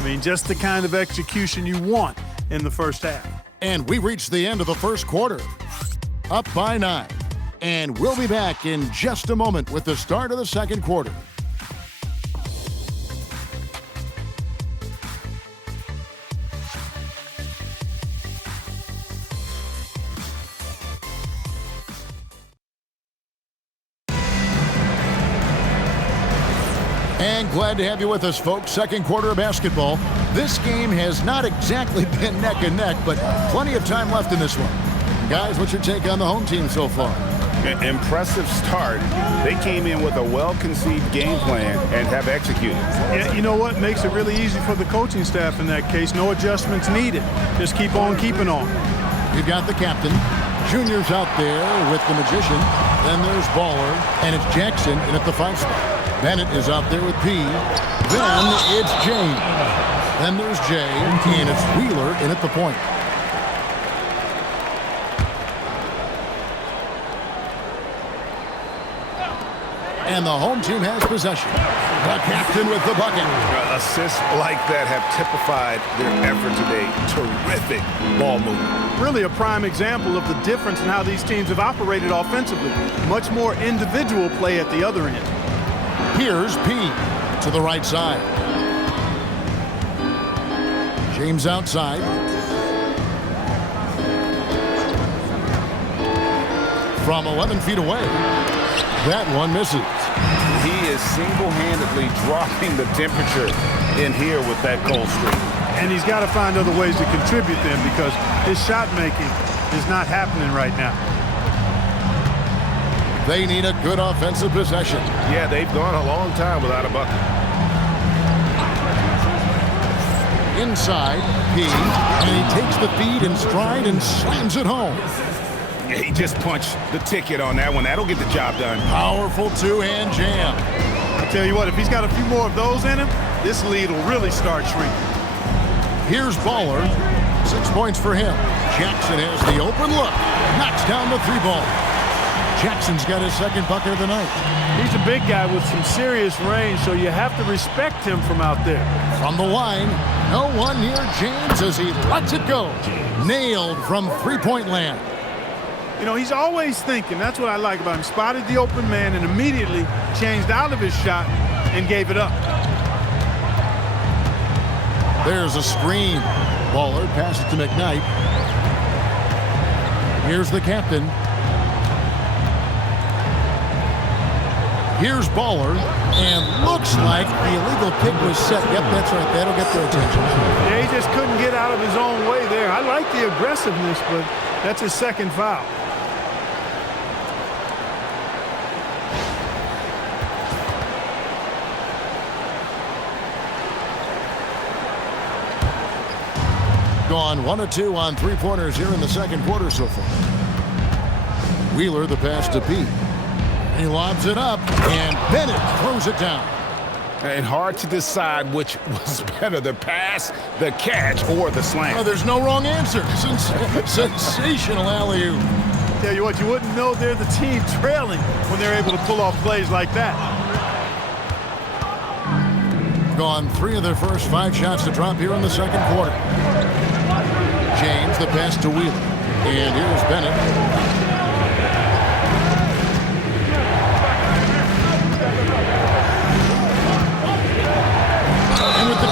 I mean, just the kind of execution you want in the first half. And we reached the end of the first quarter. Up by 9. And we'll be back in just a moment with the start of the second quarter. And glad to have you with us, folks. Second quarter of basketball. This game has not exactly been neck and neck, but plenty of time left in this one. Guys, what's your take on the home team so far? Impressive start. They came in with a well-conceived game plan and have executed. Yeah, you know what? Makes it really easy for the coaching staff in that case. No adjustments needed. Just keep on keeping on. You've got the captain. Junior's out there with the magician. Then there's Baller, and it's Jackson in at the 5 spot. Bennett is out there with P. Then it's James. Then there's Jay, and it's Wheeler in at the point. And the home team has possession. The captain with the bucket. Assists like that have typified their effort today. Terrific ball movement. Really a prime example of the difference in how these teams have operated offensively. Much more individual play at the other end. Here's P to the right side. James outside. From 11 feet away. That one misses. He is single-handedly dropping the temperature in here with that cold streak. And he's got to find other ways to contribute then, because his shot making is not happening right now. They need a good offensive possession. Yeah, they've gone a long time without a bucket. Inside, P, and he takes the feed in stride and slams it home. Yeah, he just punched the ticket on that one. That'll get the job done. Powerful two-hand jam. I tell you what, if he's got a few more of those in him, this lead will really start shrinking. Here's Baller. 6 points for him. Jackson has the open look. Knocks down the 3-ball. Jackson's got his second bucket of the night. He's a big guy with some serious range, so you have to respect him from out there. From the line, no one near James as he lets it go. Nailed from three-point land. You know, he's always thinking. That's what I like about him. Spotted the open man and immediately changed out of his shot and gave it up. There's a screen. Baller passes to McKnight. Here's the captain. Here's Baller, and looks like the illegal kick was set. Yep, that's right. That'll get their attention. Yeah, he just couldn't get out of his own way there. I like the aggressiveness, but that's his second foul. Gone 1 of 2 on three-pointers here in the second quarter so far. Wheeler, the pass to Pete. He lobs it up, and Bennett throws it down. And hard to decide which was better, the pass, the catch, or the slam. Oh, there's no wrong answer. Sensational alley-oop. Tell you what, you wouldn't know they're the team trailing when they're able to pull off plays like that. Gone 3 of their first 5 shots to drop here in the second quarter. James, the pass to Wheeler. And here's Bennett.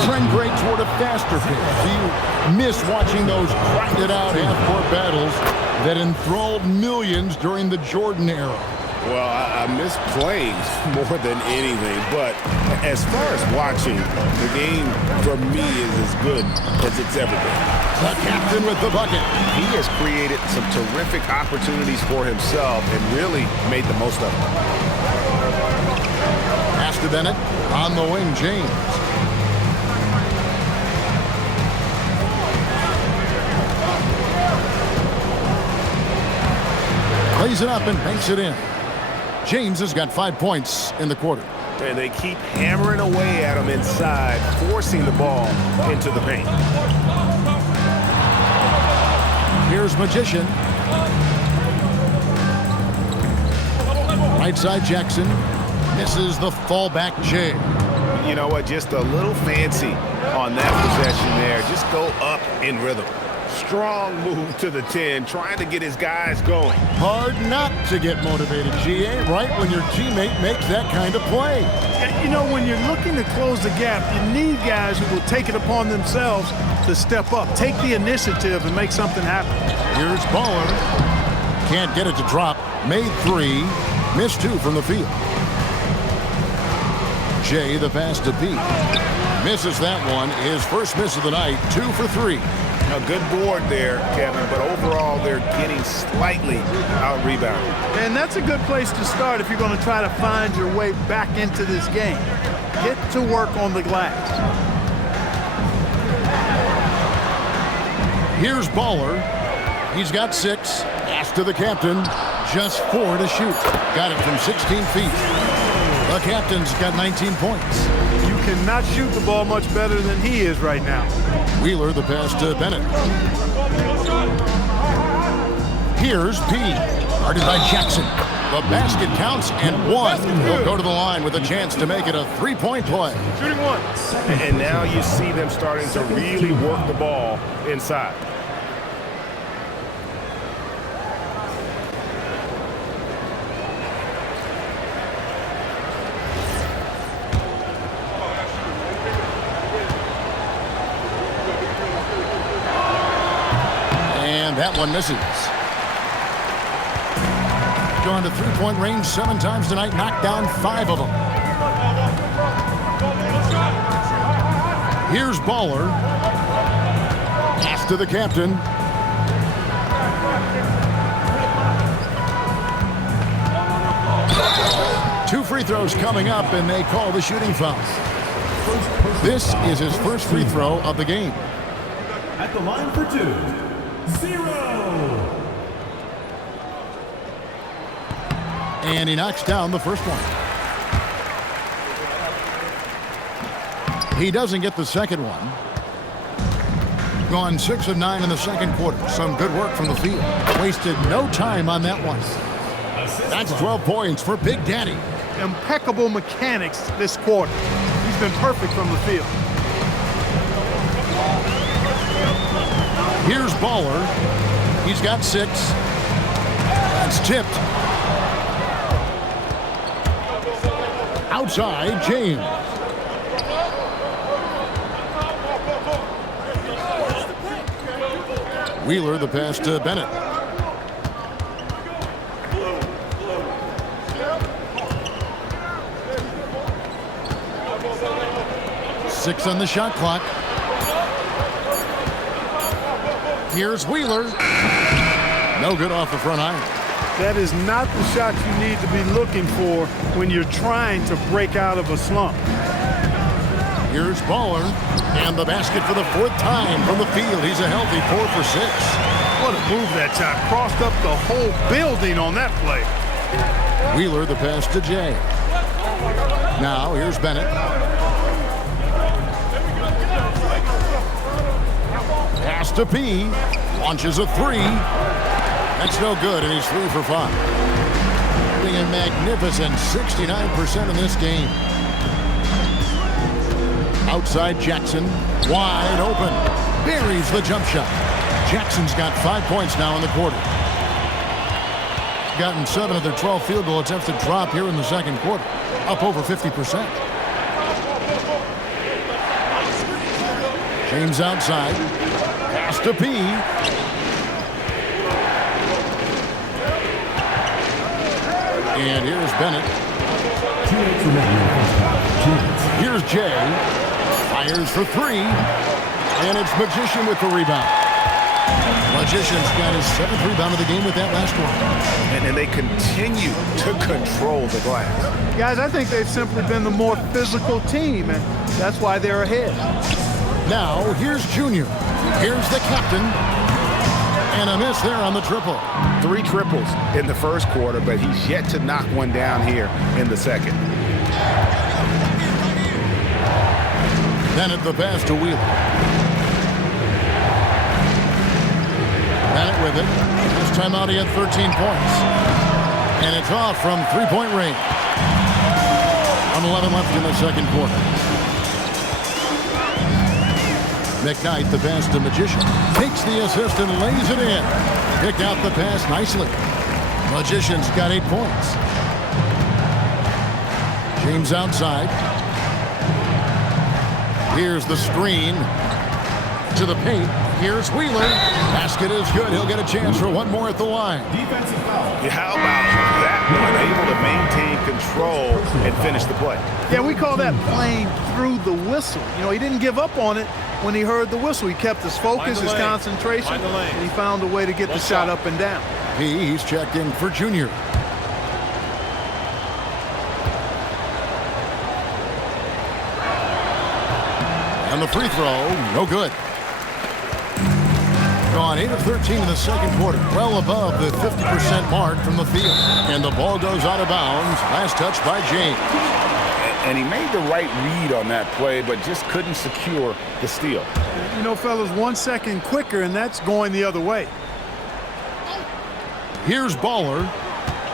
Trend great toward a faster pace. Do you miss watching those grinded-out half-court battles that enthralled millions during the Jordan era? Well, I miss playing more than anything, but as far as watching, the game for me is as good as it's ever been. The captain with the bucket. He has created some terrific opportunities for himself and really made the most of them. Pass to Bennett. On the wing, James. Plays it up and banks it in. James has got 5 points in the quarter. And they keep hammering away at him inside, forcing the ball into the paint. Here's Magician. Right side Jackson. Misses the fallback Jay. You know what? Just a little fancy on that possession there. Just go up in rhythm. Strong move to the 10, trying to get his guys going. Hard not to get motivated, GA, right when your teammate makes that kind of play. You know, when you're looking to close the gap, you need guys who will take it upon themselves to step up, take the initiative, and make something happen. Here's Baller. Can't get it to drop. Made 3, missed 2 from the field. Jay, the pass to Pete. Misses that one. His first miss of the night, 2 for 3. A good board there, Kevin, but overall they're getting slightly out-rebounded. And that's a good place to start if you're going to try to find your way back into this game. Get to work on the glass. Here's Baller. He's got 6. Pass to the captain. Just 4 to shoot. Got it from 16 feet. The captain's got 19 points. You cannot shoot the ball much better than he is right now. Wheeler, the pass to Bennett. Here's P. Guarded by Jackson. The basket counts and 1. He'll go to the line with a chance to make it a 3-point play. Shooting 1. And now you see them starting to really work the ball inside. That one misses. Gone to three-point range 7 times tonight, knocked down 5 of them. Here's Baller. Pass to the captain. Two free throws coming up, and they call the shooting foul. This is his first free throw of the game. At the line for 2. 0. And he knocks down the first one. He doesn't get the second one. Gone 6 of 9 in the second quarter. Some good work from the field. Wasted no time on that one. That's 12 points for Big Daddy. Impeccable mechanics this quarter. He's been perfect from the field. Here's Baller. He's got 6. It's tipped. Outside, James. Wheeler, the pass to Bennett. Six on the shot clock. Here's Wheeler. No good off the front iron. That is not the shot you need to be looking for when you're trying to break out of a slump. Here's Baller. And the basket for the 4th time from the field. He's a healthy 4 for 6. What a move that time. Crossed up the whole building on that play. Wheeler, the pass to Jay. Now here's Bennett. Pass to P. Launches a 3. That's no good, and he's 3 for 5. Being a magnificent 69% in this game. Outside Jackson. Wide open. Buries the jump shot. Jackson's got 5 points now in the quarter. Gotten 7 of their 12 field goal attempts to drop here in the second quarter. Up over 50%. James outside. Pass to P. And here's Bennett. Here's Jay. Fires for 3. And it's Magician with the rebound. Magician's got his 7th rebound of the game with that last one. And they continue to control the glass. Guys, I think they've simply been the more physical team, and that's why they're ahead. Now, here's Junior. Here's the captain. And a miss there on the triple. 3 triples in the first quarter, but he's yet to knock one down here in the second. Bennett the pass to Wheeler. Bennett with it. This time out he had 13 points. And it's off from 3-point range. 1:11 left in the second quarter. McKnight, the pass to Magician. Takes the assist and lays it in. Picked out the pass nicely. Magician's got 8 points. James outside. Here's the screen to the paint. Here's Wheeler. Basket is good. He'll get a chance for one more at the line. Defensive foul. Yeah, how about that one? Able to maintain control and finish the play. Yeah, we call that playing through the whistle. You know, he didn't give up on it when he heard the whistle. He kept his focus, his concentration, and he found a way to get the shot up and down. He's checked in for Junior. And the free throw, no good. Gone 8 of 13 in the second quarter, well above the 50% mark from the field. And the ball goes out of bounds. Last touch by James. And he made the right read on that play, but just couldn't secure the steal. You know, fellas, 1 second quicker, and that's going the other way. Here's Baller.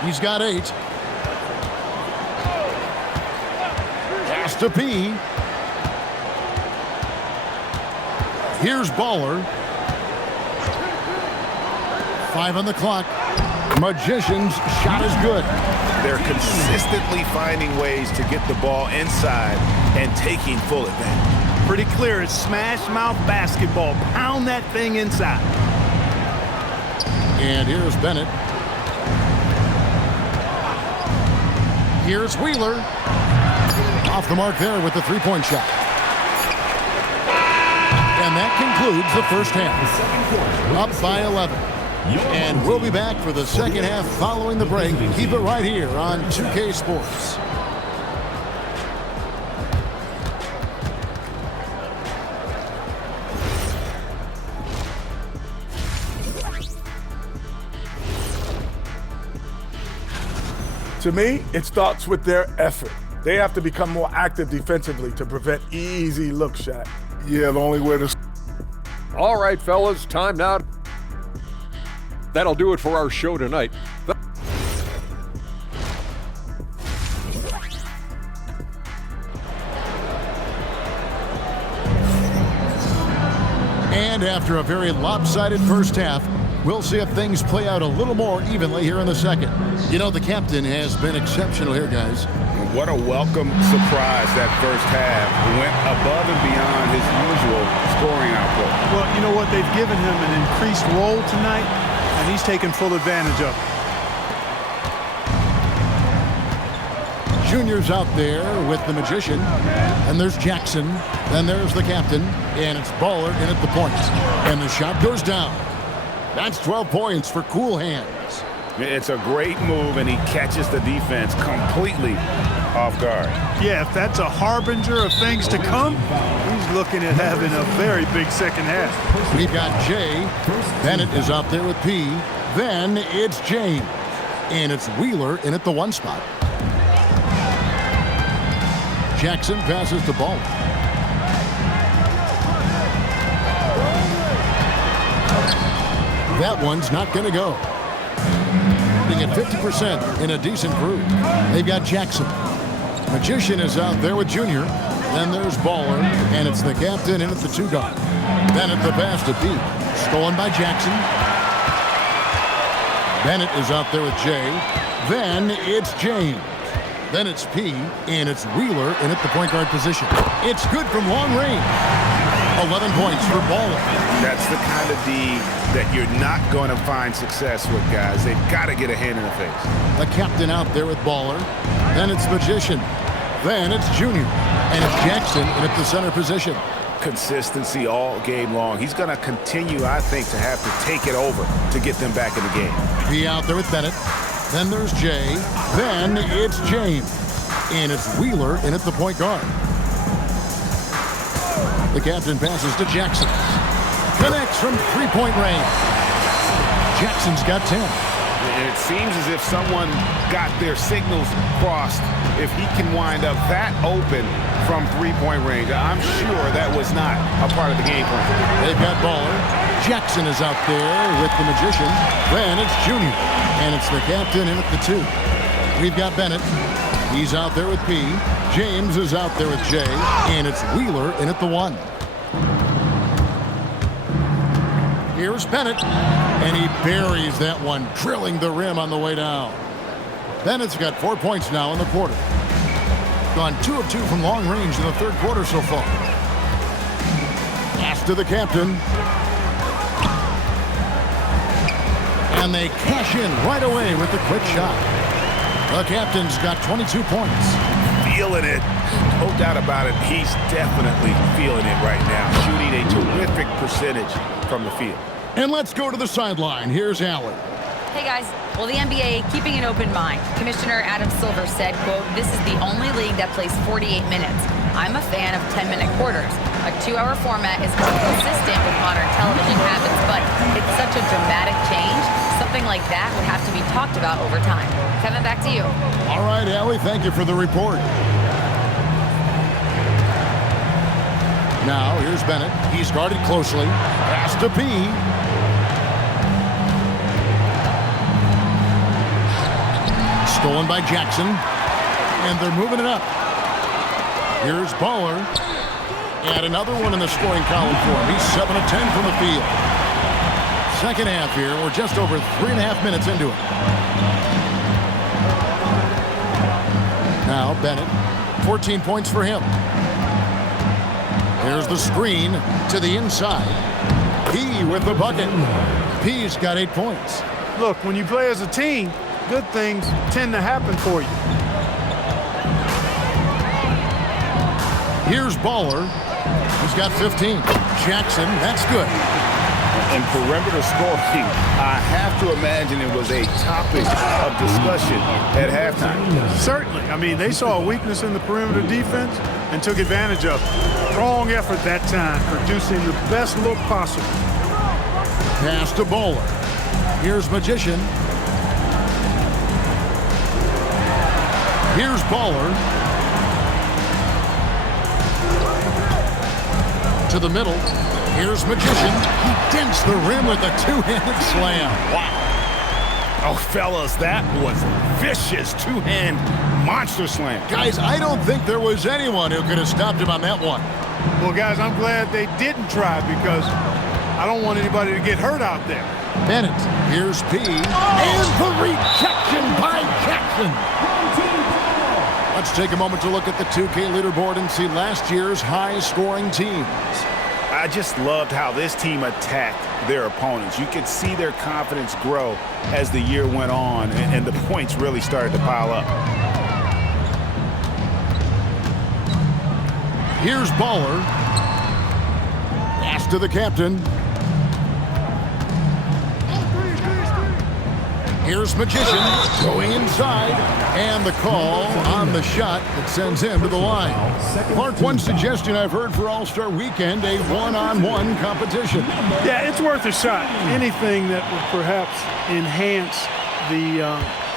He's got 8. Pass to P. Here's Baller. 5 on the clock. Magician's shot is good. They're consistently finding ways to get the ball inside and taking full advantage. Pretty clear. It's smash mouth basketball. Pound that thing inside. And here's Bennett. Here's Wheeler. Off the mark there with the three-point shot. And that concludes the first half. Up by 11. And we'll be back for the second half following the break. Keep it right here on 2K Sports. To me, it starts with their effort. They have to become more active defensively to prevent easy look shot. Yeah, the only way to... All right, fellas, time now. That'll do it for our show tonight. And after a very lopsided first half, we'll see if things play out a little more evenly here in the second. You know, the captain has been exceptional here, guys. What a welcome surprise that first half. Went above and beyond his usual scoring output. Well, you know what? They've given him an increased role tonight, and he's taken full advantage of it. Junior's out there with the Magician. And there's Jackson. Then there's the captain. And it's Baller in at the point. And the shot goes down. That's 12 points for Cool Hands. It's a great move, and he catches the defense completely off guard. Yeah, if that's a harbinger of things to come, he's looking at having a very big second half. We've got Jay. Bennett is out there with P. Then it's James. And it's Wheeler in at the 1 spot. Jackson passes to Ball. That one's not going to go. At 50% in a decent groove. They've got Jackson. Magician is out there with Junior. Then there's Baller, and it's the captain in at the 2 guard. Then at the pass to B. Stolen by Jackson. Bennett is out there with Jay. Then it's James. Then it's P, and it's Wheeler in at the point guard position. It's good from long range. 11 points for Baller. That's the kind of D that you're not going to find success with, guys. They've got to get a hand in the face. The captain out there with Baller. Then it's Magician. Then it's Junior. And it's Jackson in at the center position. Consistency all game long. He's going to continue, I think, to have to take it over to get them back in the game. P out there with Bennett. Then there's Jay. Then it's James. And it's Wheeler in at the point guard. The captain passes to Jackson. Connects from three-point range. Jackson's got 10. And it seems as if someone got their signals crossed. If he can wind up that open from three-point range, I'm sure that was not a part of the game plan. They've got Baller. Jackson is out there with the Magician. Then it's Junior. And it's the captain in at the 2. We've got Bennett. He's out there with P. James is out there with Jay. And it's Wheeler in at the 1. Here's Bennett, and he buries that one, drilling the rim on the way down. Bennett's got 4 points now in the quarter. Gone 2 of 2 from long range in the third quarter so far. Pass to the captain. And they cash in right away with the quick shot. The captain's got 22 points. Feeling it. No doubt about it. He's definitely feeling it right now. Shooting a terrific percentage from the field. And let's go to the sideline. Here's Allen. Hey guys, well the NBA keeping an open mind. Commissioner Adam Silver said, quote, "This is the only league that plays 48 minutes. I'm a fan of 10-minute quarters. A 2-hour format is more consistent with modern television habits, but it's such a dramatic change. Something like that would have to be talked about over time." Kevin, back to you. All right, Allie, thank you for the report. Now, here's Bennett. He's guarded closely. Pass to P. Stolen by Jackson. And they're moving it up. Here's Baller. And another one in the scoring column for him. He's 7 of 10 from the field. Second half here. We're just over 3.5 minutes into it. Now, Bennett. 14 points for him. Here's the screen to the inside. P with the bucket. P's got 8 points. Look, when you play as a team, good things tend to happen for you. Here's Baller. He's got 15. Jackson, that's good. And perimeter scoring, I have to imagine it was a topic of discussion at halftime. Certainly. I mean, they saw a weakness in the perimeter defense and took advantage of it. Strong effort that time, producing the best look possible. Pass to Baller. Here's Magician. Here's Baller. To the middle. Here's Magician. He dents the rim with a two-handed slam. Wow. Oh, fellas, that was vicious two-hand monster slam. Guys, I don't think there was anyone who could have stopped him on that one. Well, guys, I'm glad they didn't try because I don't want anybody to get hurt out there. Bennett. Here's P. And the rejection by Jackson. Let's take a moment to look at the 2K leaderboard and see last year's high-scoring teams. I just loved how this team attacked their opponents. You could see their confidence grow as the year went on, and the points really started to pile up. Here's Baller. Pass to the captain. Here's Magician going inside, and the call on the shot that sends him to the line. Clark, one suggestion I've heard for All-Star Weekend, a one-on-one competition. Yeah, it's worth a shot. Anything that would perhaps enhance the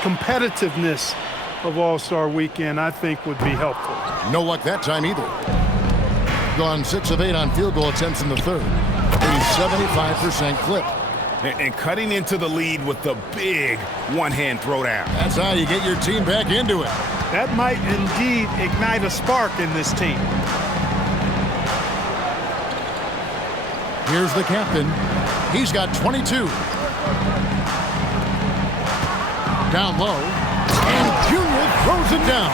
competitiveness of All-Star Weekend, I think would be helpful. No luck that time either. Gone 6 of 8 on field goal attempts in the third. A 75% clip. And cutting into the lead with the big one-hand throwdown. That's how you get your team back into it. That might indeed ignite a spark in this team. Here's the captain. He's got 22. Down low. And Junior throws it down.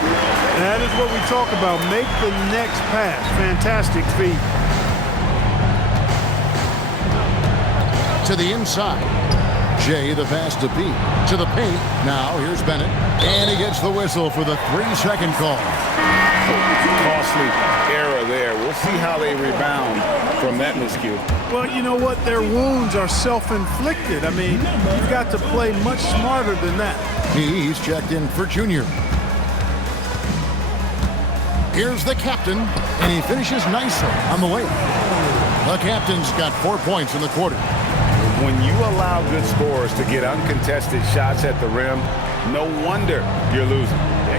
That is what we talk about. Make the next pass. Fantastic feat. To the inside. Jay, the pass to Pete. To the paint. Now, here's Bennett. And he gets the whistle for the 3-second call. Costly error there. We'll see how they rebound from that miscue. Well, you know what? Their wounds are self-inflicted. I mean, you've got to play much smarter than that. He's checked in for Junior. Here's the captain, and he finishes nicely on the layup. The captain's got 4 points in the quarter. When you allow good scorers to get uncontested shots at the rim, no wonder you're losing.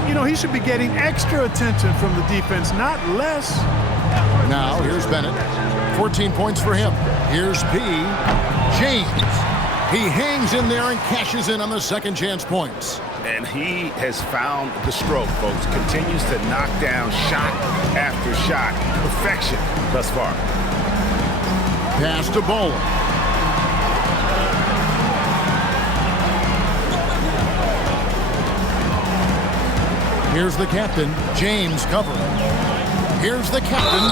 You know, he should be getting extra attention from the defense, not less. Now, here's Bennett. 14 points for him. Here's P. James. He hangs in there and cashes in on the second chance points. And he has found the stroke, folks. Continues to knock down shot after shot. Perfection thus far. Pass to Bowler. Here's the captain, James covering. Here's the captain,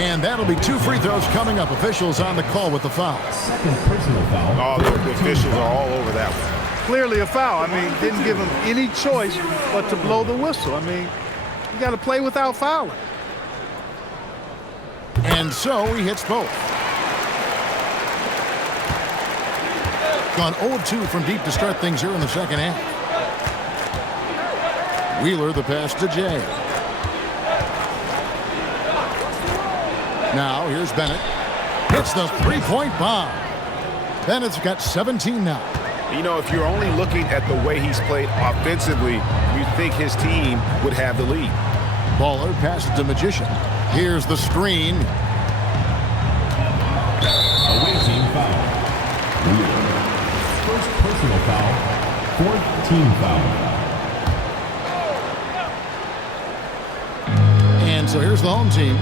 and that'll be 2 free throws coming up. Officials on the call with the foul. Second personal foul. Oh, the officials are all over that one. Clearly a foul. I mean, didn't give him any choice but to blow the whistle. I mean, you got to play without fouling. And so he hits both. Gone 0-2 from deep to start things here in the second half. Wheeler, the pass to Jay. Now here's Bennett. Hits the three-point bomb. Bennett's got 17 now. You know, if you're only looking at the way he's played offensively, you think his team would have the lead. Baller passes to Magician. Here's the screen. Away team foul. Wheeler. First personal foul. Fourth team foul. And so here's the home team.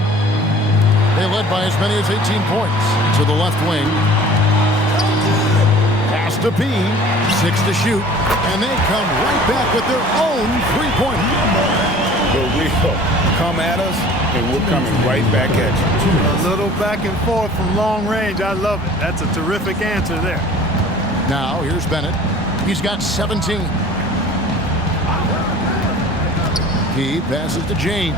They led by as many as 18 points. To the left wing. Pass to P. 6 to shoot. And they come right back with their own three-pointer. But we'll come at us, and we're coming right back at you. A little back and forth from long range. I love it. That's a terrific answer there. Now here's Bennett. He's got 17. He passes to James.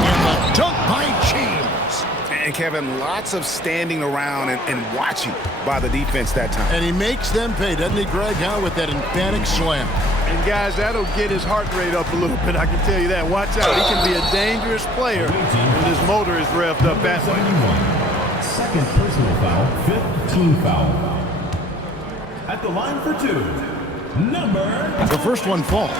And the dunk by James. And Kevin, lots of standing around and watching by the defense that time. And he makes them pay, doesn't he, Greg, huh, with that emphatic slam. And guys, that'll get his heart rate up a little bit. I can tell you that. Watch out. He can be a dangerous player when his motor is revved up that way. Second personal foul. Fifth team foul. At the line for 2. Number. The first one falls.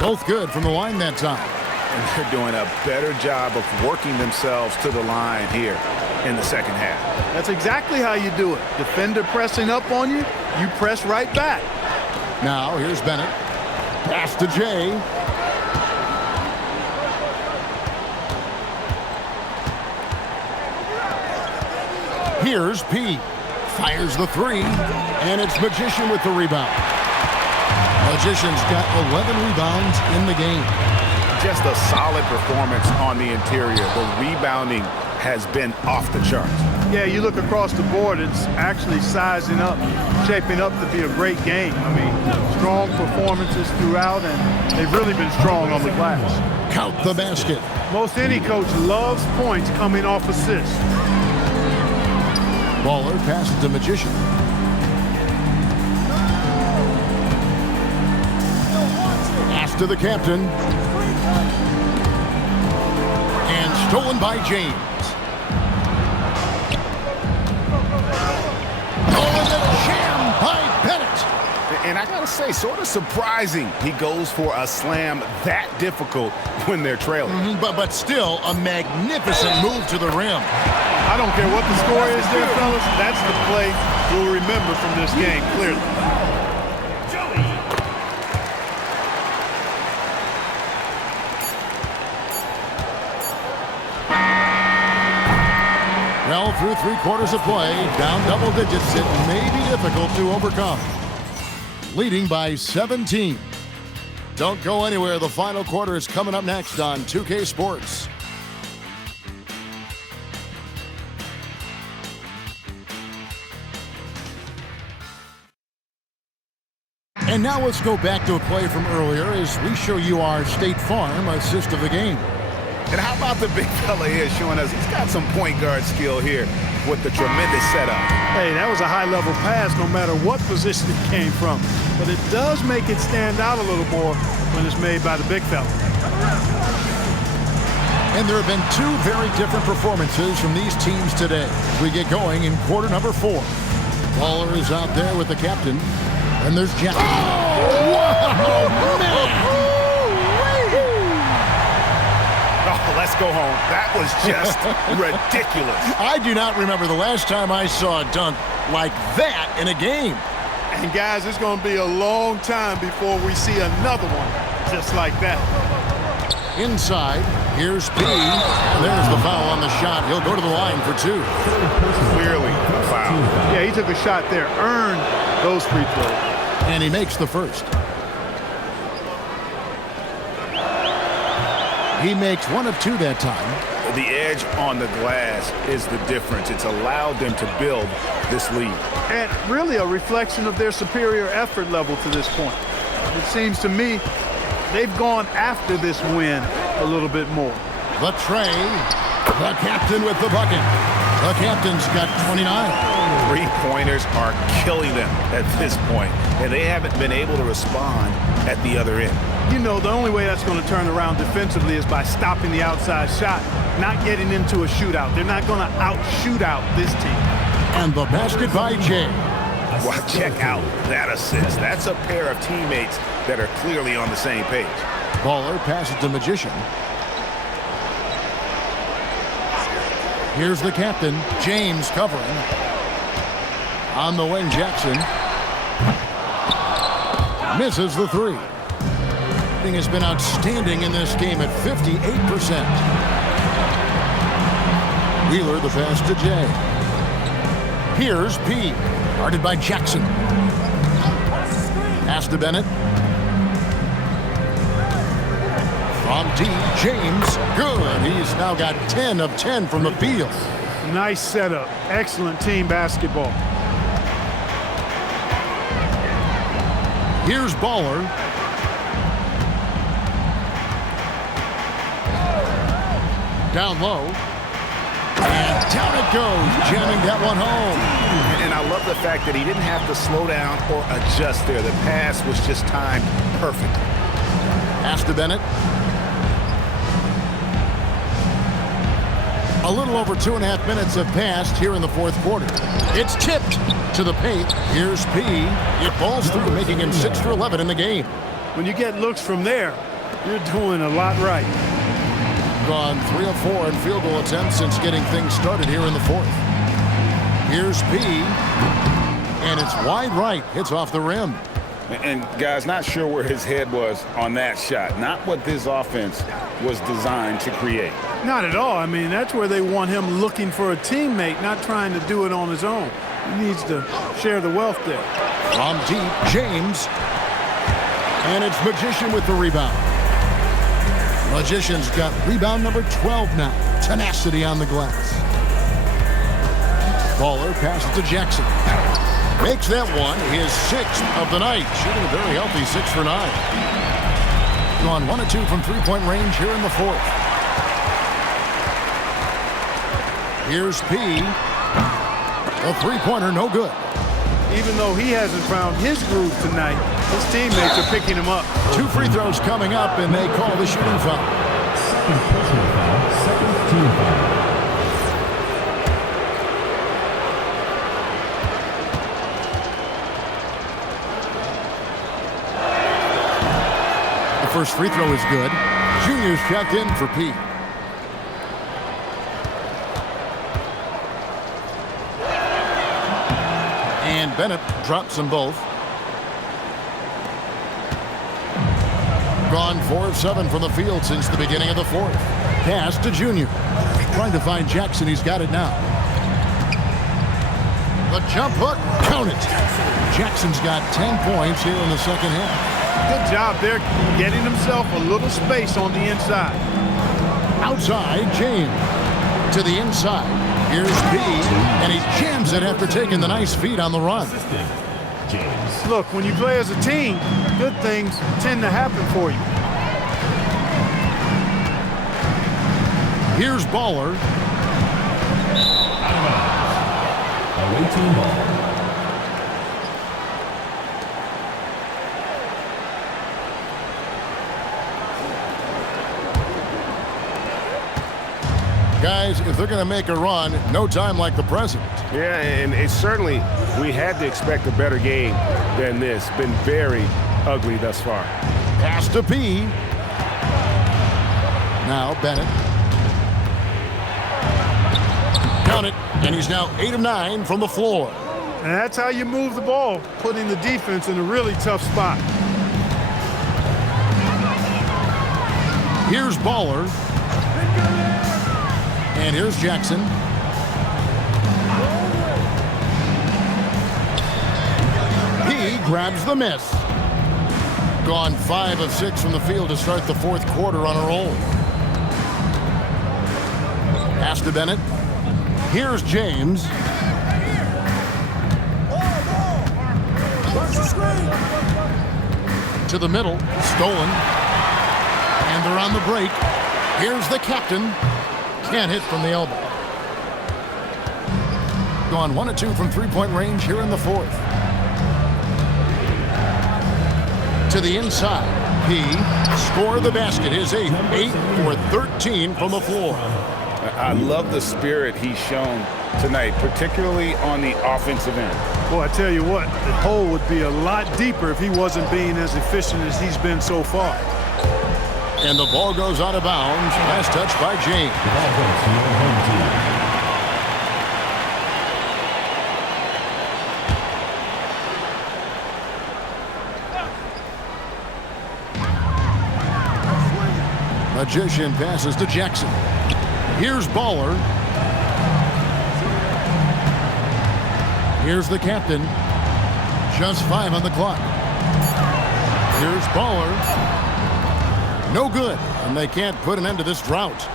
Both good from the line that time. And they're doing a better job of working themselves to the line here in the second half. That's exactly how you do it. Defender pressing up on you, you press right back. Now here's Bennett. Pass to Jay. Here's P. Fires the three. And it's Magician with the rebound. Magician's got 11 rebounds in the game. Just a solid performance on the interior. The rebounding has been off the charts. Yeah, you look across the board, it's actually sizing up, shaping up to be a great game. I mean, strong performances throughout, and they've really been strong on the glass. Count the basket. Most any coach loves points coming off assists. Baller passes to Magician. Pass to the captain. And stolen by James. Oh, and the jam by Bennett. And I gotta say, sort of surprising he goes for a slam that difficult when they're trailing. But still a magnificent move to the rim. I don't care what the score is there, fellas. That's the play we'll remember from this game, clearly. Well, through 3 quarters of play, down double digits, it may be difficult to overcome. Leading by 17. Don't go anywhere. The final quarter is coming up next on 2K Sports. And now let's go back to a play from earlier as we show you our State Farm assist of the game. And how about the big fella here showing us he's got some point guard skill here with the tremendous setup. Hey, that was a high-level pass no matter what position it came from. But it does make it stand out a little more when it's made by the big fella. And there have been 2 very different performances from these teams today. We get going in quarter number 4. Baller is out there with the captain. And there's Jack. Oh, wow, man! Oh, let's go home. That was just ridiculous. I do not remember the last time I saw a dunk like that in a game. And guys, it's going to be a long time before we see another one just like that. Inside, here's P. And there's the foul on the shot. He'll go to the line for 2. Clearly a foul. Yeah, he took a shot there, earned those free throws. And he makes the first. He makes 1 of 2 that time. The edge on the glass is the difference. It's allowed them to build this lead. And really a reflection of their superior effort level to this point. It seems to me they've gone after this win a little bit more. The tray. The captain with the bucket. The captain's got 29. Three-pointers are killing them at this point, and they haven't been able to respond at the other end. You know, the only way that's going to turn around defensively is by stopping the outside shot, not getting into a shootout. They're not going to out-shoot out this team. And the basket by Jay. Well, check out that assist. That's a pair of teammates that are clearly on the same page. Baller passes to Magician. Here's the captain, James, covering. On the wing, Jackson. Misses the 3. He has been outstanding in this game at 58%. Wheeler, the pass to Jay. Here's P. Guarded by Jackson. Pass to Bennett. From deep, James, good. He's now got 10 of 10 from the field. Nice setup. Excellent team basketball. Here's Baller. Down low. And down it goes, jamming that one home. And I love the fact that he didn't have to slow down or adjust there. The pass was just timed perfect. Pass to Bennett. A little over 2.5 minutes have passed here in the fourth quarter. It's tipped to the paint. Here's P. It falls through, making him 6 for 11 in the game. When you get looks from there, you're doing a lot right. Gone 3 of 4 in field goal attempts since getting things started here in the fourth. Here's P. And it's wide right. Hits off the rim. And guys, not sure where his head was on that shot. Not what this offense was designed to create. Not at all. I mean, that's where they want him looking for a teammate, not trying to do it on his own. He needs to share the wealth there. From deep, James. And it's Magician with the rebound. Magician's got rebound number 12 now. Tenacity on the glass. Baller passes to Jackson. Makes that one his 6th of the night. Shooting a very healthy 6 for 9. Gone 1 of 2 from three-point range here in the fourth. Here's P. A three-pointer, no good. Even though he hasn't found his groove tonight, his teammates are picking him up. 2 free throws coming up, and they call the shooting foul. Second personal foul, second team foul. The first free throw is good. Junior's checked in for P. And Bennett drops them both. Gone 4 of 7 from the field since the beginning of the fourth. Pass to Junior. Trying to find Jackson. He's got it now. The jump hook. Count it. Jackson's got 10 points here in the second half. Good job there, getting himself a little space on the inside. Outside, James. To the inside. Here's P. And he jams it after taking the nice feed on the run. James. Look, when you play as a team, good things tend to happen for you. Here's Baller. Away team ball. Guys, if they're going to make a run, no time like the present. Yeah, and it's certainly, we had to expect a better game than this. Been very ugly thus far. Pass to P. Now Bennett. Count it, and he's now 8 of 9 from the floor. And that's how you move the ball, putting the defense in a really tough spot. Here's Baller. And here's Jackson. He grabs the miss. Gone 5 of 6 from the field to start the fourth quarter on a roll. Pass to Bennett. Here's James. To the middle. Stolen. And they're on the break. Here's the captain. Can't hit from the elbow. Gone 1 of 2 from three-point range here in the fourth. To the inside. He scored the basket. His 8 for 13 from the floor. I love the spirit he's shown tonight, particularly on the offensive end. Boy, I tell you what, the hole would be a lot deeper if he wasn't being as efficient as he's been so far. And the ball goes out of bounds. Last touch by James. The ball goes to your home team. Magician passes to Jackson. Here's Baller. Here's the captain. Just 5 on the clock. Here's Baller. No good, and they can't put an end to this drought.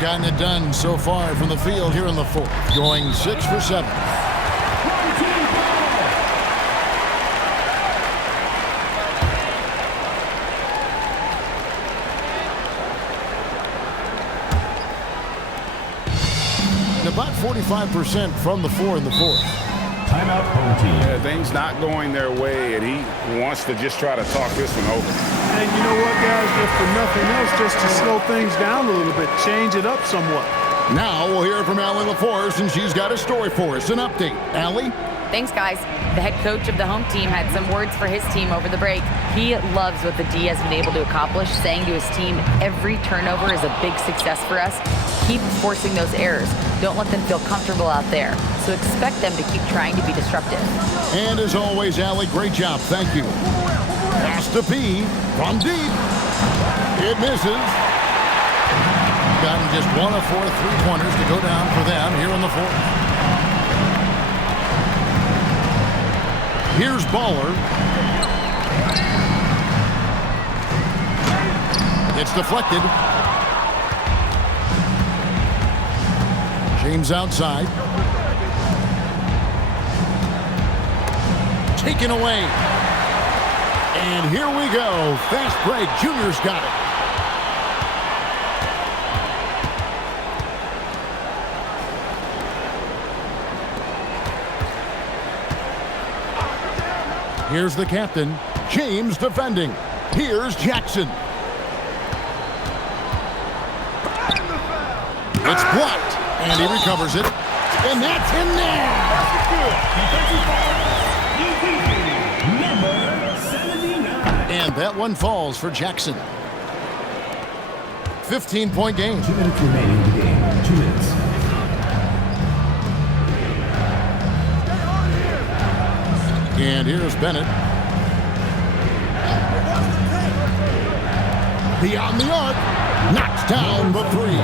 Gotten it done so far from the field here in the fourth. Going 6 for 7. About 45% from the floor in the fourth. Timeout, home team. Yeah, things not going their way, and he wants to just try to talk this one over. And you know what, guys? If for nothing else, just to slow things down a little bit, change it up somewhat. Now we'll hear from Allie LaForce, and she's got a story for us. An update. Allie? Thanks, guys. The head coach of the home team had some words for his team over the break. He loves what the D has been able to accomplish, saying to his team, every turnover is a big success for us. Keep forcing those errors. Don't let them feel comfortable out there. So expect them to keep trying to be disruptive. And as always, Allie, great job. Thank you. Pass to P from deep. It misses. Gotten just 1 of 4 3-pointers to go down for them here in the fourth. Here's Baller. It's deflected. James outside. Taken away. And here we go. Fast break. Junior's got it. Here's the captain. James defending. Here's Jackson. It's blocked. And he recovers it. And that's in there. Number 79. And that one falls for Jackson. 15-point game. 2 minutes remaining in the game. 2 minutes. And here's Bennett. Beyond the arc. Knocks down the 3.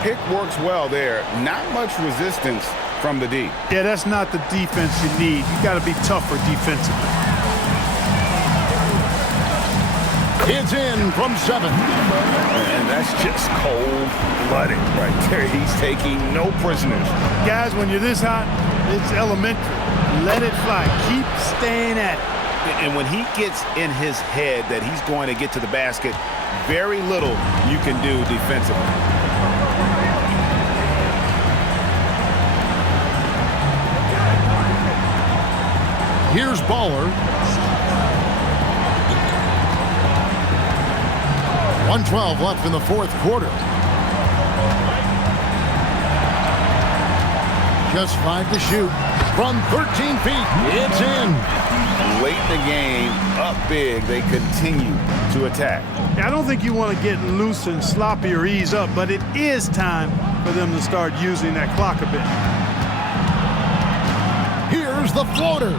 Pick works well there. Not much resistance from the D. Yeah, that's not the defense you need. You got to be tougher defensively. It's in from 7. And that's just cold-blooded right there. He's taking no prisoners. Guys, when you're this hot, it's elementary. Let it fly. Keep staying at it. And when he gets in his head that he's going to get to the basket, very little you can do defensively. Here's Baller. 1:12 left in the fourth quarter. Just 5 to shoot. From 13 feet, it's in. Late in the game, up big, they continue to attack. I don't think you want to get loose and sloppy or ease up, but it is time for them to start using that clock a bit. Here's the floater.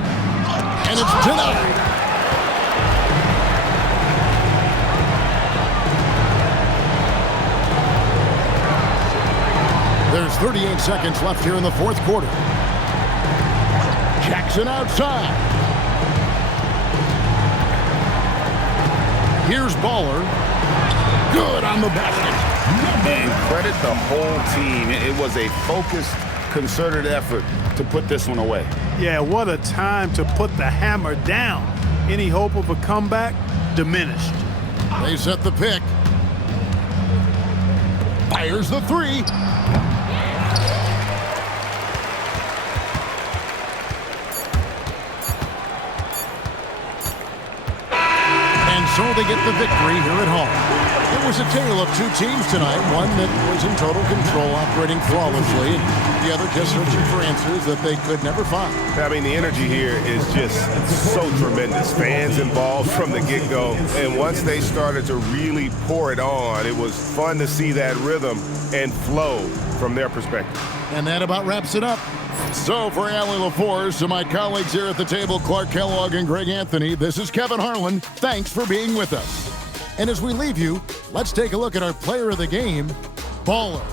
And it's denied. There's 38 seconds left here in the fourth quarter. Jackson outside. Here's Baller. Good on the basket. And credit the whole team. It was a focused, concerted effort to put this one away. Yeah, what a time to put the hammer down. Any hope of a comeback diminished. They set the pick. Fires the three. And so they get the victory here at home. It was a tale of two teams tonight, one that was in total control, operating flawlessly, and the other just searching for answers that they could never find. I mean, the energy here is just so tremendous. Fans involved from the get-go, and once they started to really pour it on, it was fun to see that rhythm and flow from their perspective. And that about wraps it up. So for Allie LaForce, to my colleagues here at the table, Clark Kellogg and Greg Anthony, this is Kevin Harlan. Thanks for being with us. And as we leave you, let's take a look at our player of the game, Baller.